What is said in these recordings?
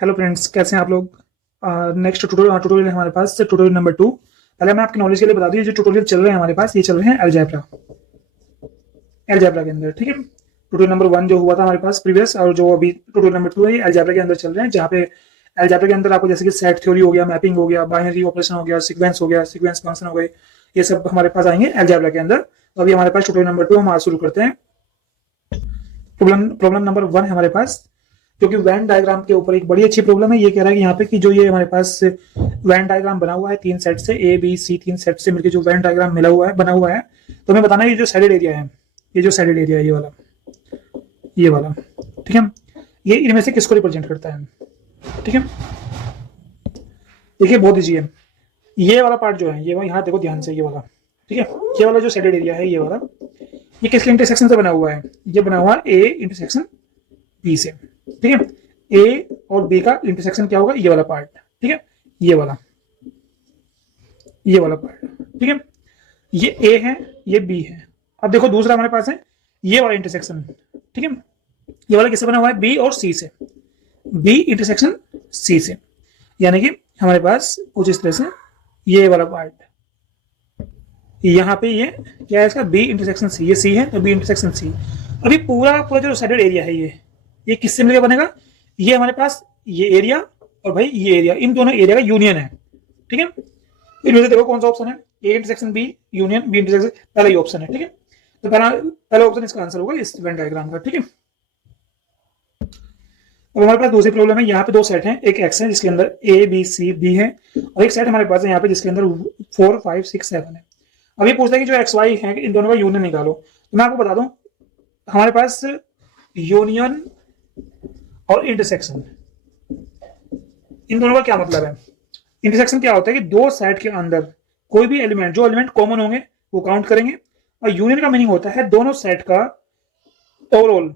Hello friends, कैसे हैं आप लोग। नेक्स्ट ट्यूटोरियल है हमारे पास, ट्यूटोरियल नंबर 2। पहले मैं आपकी नॉलेज के लिए बता दूं, ये जो ट्यूटोरियल चल रहे हैं हमारे पास, ये चल रहे हैं अलजेब्रा के अंदर। ठीक है, ट्यूटोरियल नंबर 1 जो हुआ था हमारे पास प्रीवियस, और जो अभी ट्यूटोरियल नंबर 2 है, ये अलजेब्रा के अंदर चल रहे हैं। जहाँ पे अलजेब्रा के अंदर आपको जैसे कि सेट थ्योरी हो गया, मैपिंग हो गया, बाइनरी ऑपरेशन हो गया, सीक्वेंस फंक्शन हो गए, ये सब हमारे पास आएंगे अलजेब्रा के अंदर। तो अभी हमारे पास ट्यूटोरियल नंबर 2 हम आज शुरू करते हैं। प्रॉब्लम नंबर 1 है हमारे पास, जो कि वैन डायग्राम के ऊपर एक बड़ी अच्छी प्रॉब्लम है। ये कह रहा है कि यहाँ पे कि जो ये हमारे पास वैन डायग्राम बना हुआ है तीन सेट से, ए बी सी, तीन सेट से मिलकर जो वैन डायग्राम मिला हुआ है, बना हुआ है, तो हमें बताना है ये जो सैडेड एरिया है, ये जो सैडेड एरिया है, ये वाला, ठीक है, ये इनमें से किसको रिप्रेजेंट करता है। ठीक है, देखिए बहुत ईजी है। ये वाला पार्ट जो है, ये यहाँ देखो ध्यान से, ये वाला, ठीक है, ये वाला जो सैडेड एरिया है, ये वाला, ये किसके इंटरसेक्शन से बना हुआ है? ये बना हुआ है ए इंटरसेक्शन बी से। ठीक है, ए और बी का इंटरसेक्शन क्या होगा? ये वाला पार्ट। ठीक है, ये वाला पार्ट। ठीक है, ये ए है, ये बी है। अब देखो दूसरा हमारे पास है ये वाला इंटरसेक्शन। ठीक है, ये वाला किससे बना हुआ है? बी और सी से, बी इंटरसेक्शन सी से। यानी कि हमारे पास कुछ इस तरह से ये वाला पार्ट, यहाँ पे ये क्या है इसका? B intersection C. ये सी है तो बी इंटरसेक्शन सी। अभी पूरा पूरा जो सैडेड एरिया है, ये किससे मिलकर बनेगा? ये हमारे पास ये एरिया और भाई ये एरिया, इन दोनों एरिया का यूनियन है। ठीक है, इनमें से देखो कौन सा ऑप्शन है? A intersection B union B intersection, पहला ये ऑप्शन है। ठीक है, तो पहला ऑप्शन इसका आंसर होगा इस वेन डायग्राम का। ठीक है, अब हमारे पास दूसरी प्रॉब्लम है। यहाँ पे दो सेट हैं, एक एक्स है जिसके अंदर ए बी सी डी है, और एक सेट हमारे पास है यहाँ पे जिसके अंदर 4 5 6 7 है। अब ये पूछता है कि जो एक्स वाई है इन दोनों का यूनियन निकालो। तो मैं आपको बता दूं, हमारे पास यूनियन और इंटरसेक्शन, इन दोनों का क्या मतलब है? इंटरसेक्शन क्या होता है कि दो सेट के अंदर कोई भी एलिमेंट, जो एलिमेंट कॉमन होंगे वो काउंट करेंगे, और यूनियन का मीनिंग होता है दोनों सेट का ओवरऑल।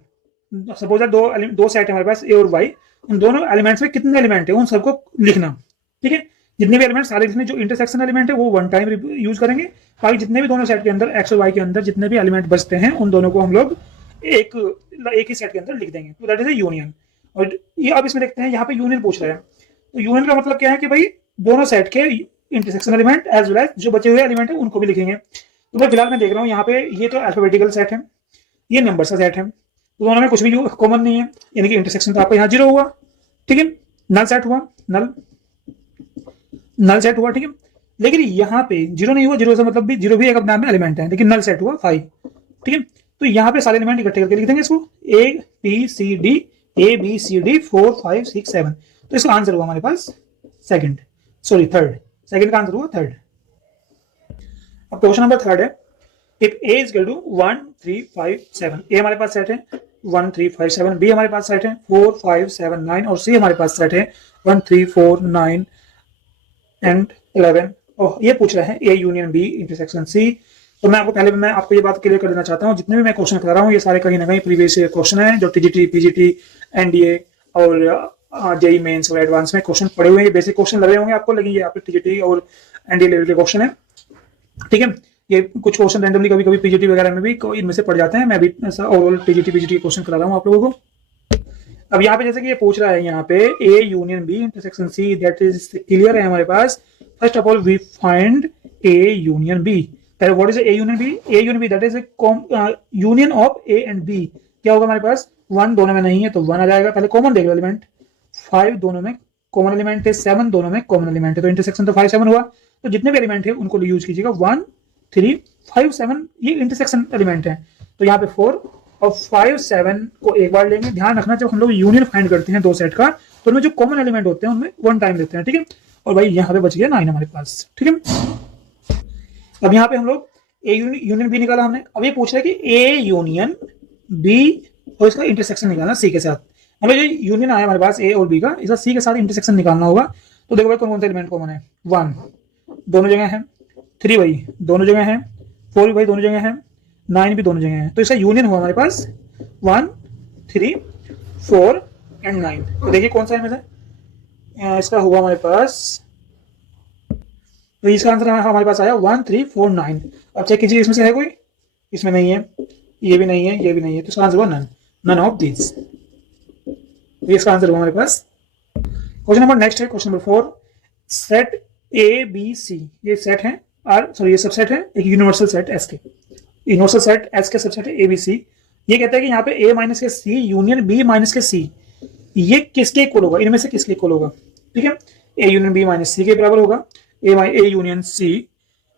सपोज दो सेट है हमारे पास ए और वाई, उन दोनों एलिमेंट्स में कितने एलिमेंट है उन सबको लिखना। ठीक है, जितने भी एलिमेंट सारे लिखने, जो इंटरसेक्शन एलिमेंट है वो वन टाइम यूज करेंगे, बाकी जितने भी दोनों सेट के अंदर एक्स और वाई के अंदर जितने भी एलिमेंट बचते हैं उन दोनों को हम लोग एक ही सेट के अंदर लिख देंगे। तो दैट इज ए यूनियन। और ये अब इसमें देखते हैं, यहाँ पे यूनियन पूछ रहा है, तो यूनियन का मतलब क्या है कि भाई दोनों सेट के intersection element as well as जो बचे हुए एलिमेंट है उनको भी लिखेंगे। तो मैं फिलहाल मैं देख रहा हूँ यहाँ पे ये तो अल्फाबेटिकल सेट है, ये नंबर का सेट है, तो दोनों में कुछ भी कॉमन नहीं है, यानी कि इंटरसेक्शन तो आपका यहाँ 0 हुआ। ठीक है, नल सेट हुआ, नल सेट हुआ। ठीक है, लेकिन यहाँ पे 0 नहीं हुआ, 0 से मतलब भी 0 भी एक अपने आप में एलिमेंट है, लेकिन नल सेट हुआ 5। ठीक है, तो यहाँ पे सारे एलिमेंट इकट्ठे करके लिख देंगे इसको, A B C D, A B C D 4 5 6 7। तो इसका आंसर हुआ हमारे पास थर्ड। सेकंड का आंसर हुआ थर्ड। अब क्वेश्चन नंबर 3 है, if A is equal to 1 3 5 7, A हमारे पास सेट है 1 3 5 7, बी हमारे पास सेट है 4 5 7 9, और सी हमारे पास सेट है 1 3 4 9 एंड 11। और ये पूछ रहा है A union B intersection C. तो मैं आपको ये बात क्लियर कर देना चाहता हूँ, जितने भी मैं क्वेश्चन करा रहा हूँ ये सारे कहीं ना कहीं प्रीवियस क्वेश्चन है, जो टीजीटी पीजीटी एनडीए और जेई मेंस और एडवांस में क्वेश्चन पड़े हुए हैं। बेसिक क्वेश्चन लग रहे होंगे आपको, लेकिन ये आपके टीजीटी और एनडीए लेवल के क्वेश्चन है। ठीक है, ये कुछ क्वेश्चन रैंडमली कभी कभी पीजीटी वगैरह में भी इनमें से पड़ जाते हैं। मैं भी ऐसा ओवरऑल टीजीटी पीजीटी के क्वेश्चन करा रहा हूँ आप लोगों को। अब यहाँ पे जैसे कि ये पूछ रहा है, यहाँ पे A union B intersection C, that is clear है हमारे पास। First of all we find A union B. What is A union B? A union B that is union of A and B. क्या होगा हमारे पास? 1 दोनों में नहीं है तो 1 आ जाएगा। पहले कॉमन देख लो एलिमेंट, 5 दोनों में कॉमन एलिमेंट है, 7 दोनों में कॉमन एलिमेंट है, तो इंटरसेक्शन तो 5 7 हुआ। तो जितने भी एलिमेंट है उनको यूज कीजिएगा, 1 3 5 7, ये इंटरसेक्शन एलिमेंट है। तो यहाँ पे 4 और 5 7 को एक बार लेंगे। ध्यान रखना, जब हम लोग यूनियन फाइंड करते हैं दो सेट का, तो उनमें जो कॉमन एलिमेंट होते हैं उनमें 1 टाइम लेते हैं। ठीक है, और भाई यहाँ पे बच गया 9 हमारे पास। ठीक है, अब यहाँ पे हम लोग ए यूनियन बी निकाला हमने। अब ये पूछ रहा है कि ए यूनियन बी और इसका इंटरसेक्शन निकालना सी के साथ। मतलब ये यूनियन आया हमारे पास ए और बी का, इसका सी के साथ इंटरसेक्शन निकालना होगा। तो देखो भाई कौन कौन सा एलिमेंट कॉमन है? 1 दोनों जगह है, 3 भाई दोनों जगह है, 4 भी भाई दोनों जगह है, 9 भी दोनों जगह है। तो इसका यूनियन हुआ हमारे पास 1 3 4 एंड 9। तो देखिए कौन सा है में से इसका हुआ हमारे पास, तो इसका आंसर हमारे पास आया 1 3 4 9। अब चेक कीजिए इसमें से है कोई? इसमें नहीं है, ये भी नहीं है, ये भी नहीं है, तो इसका आंसर हुआ नन ऑफ दिस। तो इसका आंसर हुआ हमारे पास क्वेश्चन नंबर नेक्स्ट है question number 4, set A B C, ये सेट है ये सबसेट है एक यूनिवर्सल सेट एस के, यूनिवर्सल सेट एस के सबसेट है ए बी सी। ये कहता है कि यहाँ पे ए माइनस के सी यूनियन बी माइनस के सी, ये किसके इक्वल होगा, इनमें से किसके इक्वल होगा, ठीक है। A union B minus C के बराबर होगा, A union C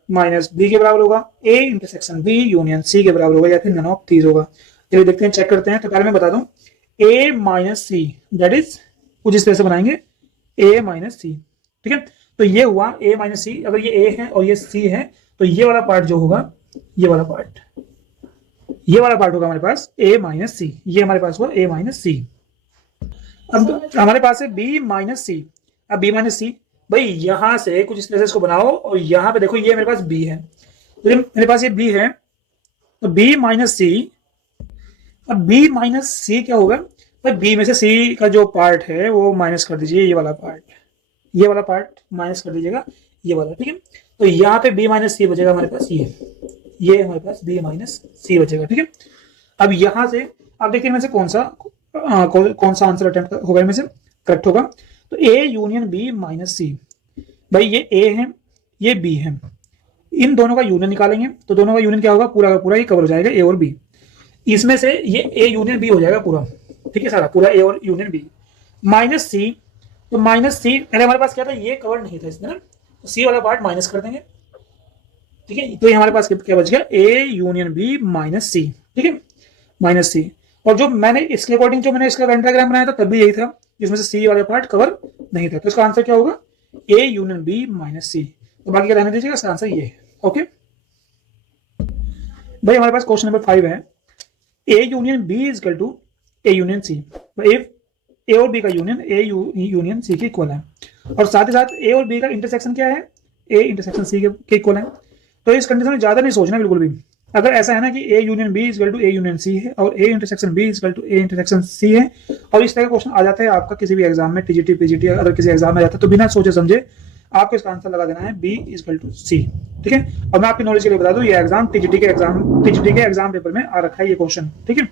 minus B के बराबर होगा, A intersection B union C के बराबर होगा, या फिर नन ऑफ दीज होगा। चलिए देखते हैं, चेक करते हैं। तो पहले मैं बता दूं, ए माइनस सी दैट इज कुछ इस तरह से बनाएंगे ए माइनस सी, ठीक है। तो ये हुआ ए माइनस सी, अगर ये ए है और ये सी है तो ये वाला पार्ट जो होगा, ये वाला पार्ट होगा हमारे पास ए माइनस सी, ये हमारे पास हुआ ए माइनस सी। अब हमारे पास है बी माइनस सी। अब बी माइनस सी, भाई यहां से कुछ इस तरह से इसको बनाओ और यहां पे देखो ये मेरे पास बी है, तो मेरे पास ये बी है, तो बी माइनस सी। अब बी माइनस सी क्या होगा, भाई बी में से सी का जो पार्ट है वो माइनस कर दीजिए, ये वाला पार्ट माइनस कर दीजिएगा, ये वाला, ठीक है। तो यहाँ पे बी माइनस सी बचेगा हमारे पास, ये हमारे पास बी माइनस सी बचेगा, ठीक है। अब यहां से अब देखिए इनमें से कौन सा आंसर अटेम्प्ट होगा, इनमें से करेक्ट होगा। तो ए यूनियन बी माइनस सी, भाई ये ए है ये बी है, इन दोनों का यूनियन निकालेंगे तो दोनों का यूनियन क्या होगा, पूरा का पूरा ये कवर हो जाएगा ए और बी। इसमें से ये ए यूनियन बी हो जाएगा पूरा, ठीक है, सारा पूरा ए और यूनियन बी माइनस सी। तो माइनस सी पहले हमारे पास क्या था, ये कवर नहीं था इसमें ना, तो सी वाला पार्ट माइनस कर देंगे, ठीक है। तो ये हमारे पास क्या बच गया, ए यूनियन बी माइनस सी, ठीक है, माइनस सी। और जो मैंने इसके अकॉर्डिंग जो मैंने इसका वेन डायग्राम बनाया था तब भी यही था, जिसमें से सी वाले पार्ट कवर नहीं था, तो इसका आंसर क्या होगा, ए यूनियन बी माइनस सी। तो बाकी क्या रहने दीजिएगा, इसका आंसर ये है, ओके। भाई हमारे पास क्वेश्चन नंबर 5 है, A union B is equal to A union C. If A और बी का यूनियन ए यूनियन सी के इक्वल है, और साथ ही साथ ए और बी का इंटरसेक्शन क्या है, ए इंटरसेक्शन सी के इक्वल है। तो इस कंडीशन में ज्यादा नहीं सोचना बिल्कुल भी। अगर ऐसा है ना कि A union B is equal to A union C है और A intersection B is equal to A intersection C है, और इस तरह का क्वेश्चन आ जाता है आपका किसी भी एग्जाम में, टीजीटी पीजीटी अगर किसी एग्जाम में आ जाता है, तो बिना सोचे समझे आपको इसका आंसर लगा देना है बी इज इक्वल टू सी, ठीक है। और मैं आपकी नॉलेज के लिए बता दूं, ये एग्जाम टीजीटी के एग्जाम पेपर में आ रखा है ये क्वेश्चन, ठीक है।